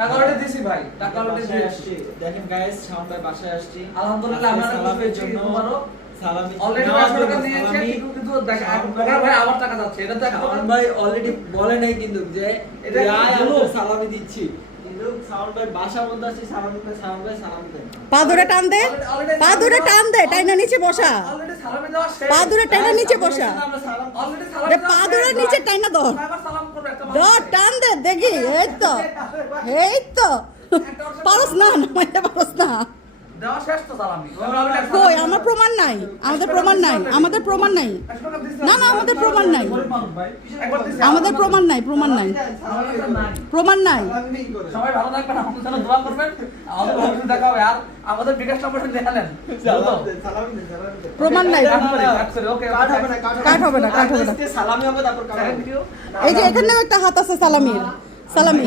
টাকা অলরেডি দিছি ভাই, টাকা অলরেডি বাসায় দিছি। আসছি। দেখেন গাইস, শাওন ভাই বাসায় আসছি। আলহামদুলিল্লাহ আমরা সালামির জন্য সালামি অলরেডি 500 টাকা নিয়েছে, কিন্তু দেখ ভাই আবার টাকা যাচ্ছে। এটা তো একটা শাওন ভাই অলরেডি বলে নাই কিন্তু যে এটা আমি জুলুম। সালামি দিচ্ছি। কিন্তু শাওন ভাই বাসার মধ্যে আসছি, শাওন ভাই সালামি দেন। পা ধরে টান দে, পা ধরে টান দে, টাইনা নিচে বসা, অলরেডি সালামি দেওয়া শেষ। পা ধরে টাইনা নিচে বসা, আমরা সালাম অলরেডি সালামি রে দেওয়া পা শেষ। ধরে নিচে টাইনা ধর, আবার সালাম করবে একটা ধর টান দে দেখি। এই তো, এই তো পারস না, নামাইতে পারস না। দেওয়া শেষ তো সালামি। কই আমার প্রমাণ নাই, আমাদের প্রমাণ নাই, আমাদের প্রমাণ নাই, না না আমাদের প্রমাণ নাই, আমাদের প্রমাণ নাই, প্রমাণ নাই, প্রমাণ নাই। সবাই ভালো থাকবেন, আমাদের জন্য দোয়া করবেন। আমাদের ভবিষ্যৎ দেখা হবে। আর আমাদের বিকাশ নম্বরটা দেখে নেন। সালামি দেন। প্রমাণ নাই, ওকে কাট হবে না, কাট হবে না, কাট হবে না। আজকে সালামি হবে, তারপর কাট হবে। Thank you. এই যে এখানেও একটা হাত আছে সালামির, সালামি,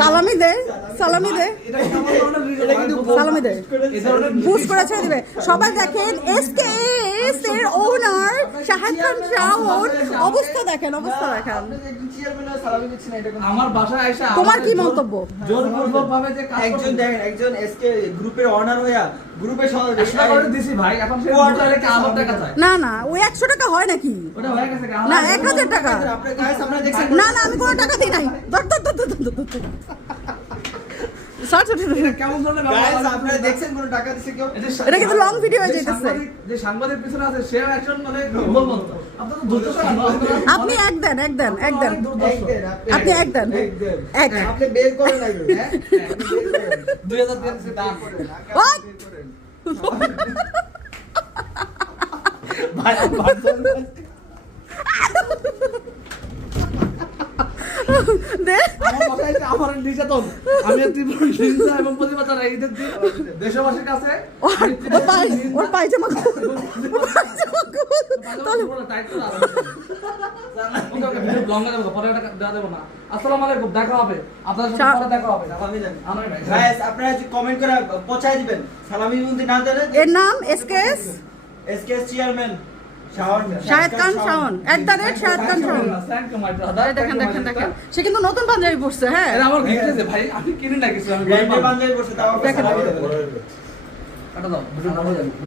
সালামি দে, সালামি দে, সালামি দে, বুস্ট করে ছেড়ে দিবে। সবাই দেখেন এসকেএস এর ওনার শাহেদ খান শাওন, অবস্থা দেখেন, অবস্থা দেখেন। আপনি যে একজন চেয়ারম্যান সালামি দিচ্ছেন, এটা কোন আমার বাসায় আইসা তোমার কি মন্তব্য? জোরপূর্বক ভাবে যে কাজ একজন দেখেন, একজন এসকে গ্রুপের অনার হইয়া গ্রুপের টাকা করে দিছি ভাই, এখন সে কোয়ার্টারে কি আমার টাকা চায়? না না ওই 100 টাকা হয় নাকি? ওটা হয়ে গেছে না 1000 টাকা। আপনি গাইস আপনারা দেখছেন না না আমি কোনো টাকা দিই নাই। ধর ধর ধর ধর ধর ধর। সর সর সর। কেমন ধরনের গাইস আপনারা দেখছেন কোন টাকা দিছে কেউ? এটা কিন্তু লং ভিডিও হয়ে যাইতেছে। যে সাংবাদিক পিছনে আছে সে একজন মানে কি বলবো তো? আপনারা তো দুর্দশা না। আপনি এক দেন, এক দেন, এক দেন, আপনি এক দেন, এক। আপনি বের করে লাগবে, হ্যাঁ? আপনি বের করেন। 2000 দিয়েছে দাম। ওই! ভাই দে। আমার বাসায় এসে আমার নির্যাতন, আমি তীব্র হিংসা এবং প্রতিবাদ জানাই ঈদের দিন দেশবাসীর কাছে। ওর পায়জামা খুল। আসসালামু আলাইকুম, দেখা হবে আপনার সাথে, পরে দেখা হবে। সালামি দেন। আনোই ভাই। গাইস আপনারা কমেন্ট করে পৌঁছায় দিবেন। সালামি যদি না দেন, এর নাম SKS SK chairman Shaon, Shahed Khan Shaon, Shahed Khan Shaon. Thank you, my brother. এই দেখেন দেখেন দেখেন, সে কিন্তু নতুন পাঞ্জাবি পরছে। হ্যাঁ এটা আমার gift আছে ভাই, আমি কিনি না কিছু, আমি ব্র্যান্ডে বান্ধবী বসে তাও দেখেন। সালামি দেন। কাটা দাও।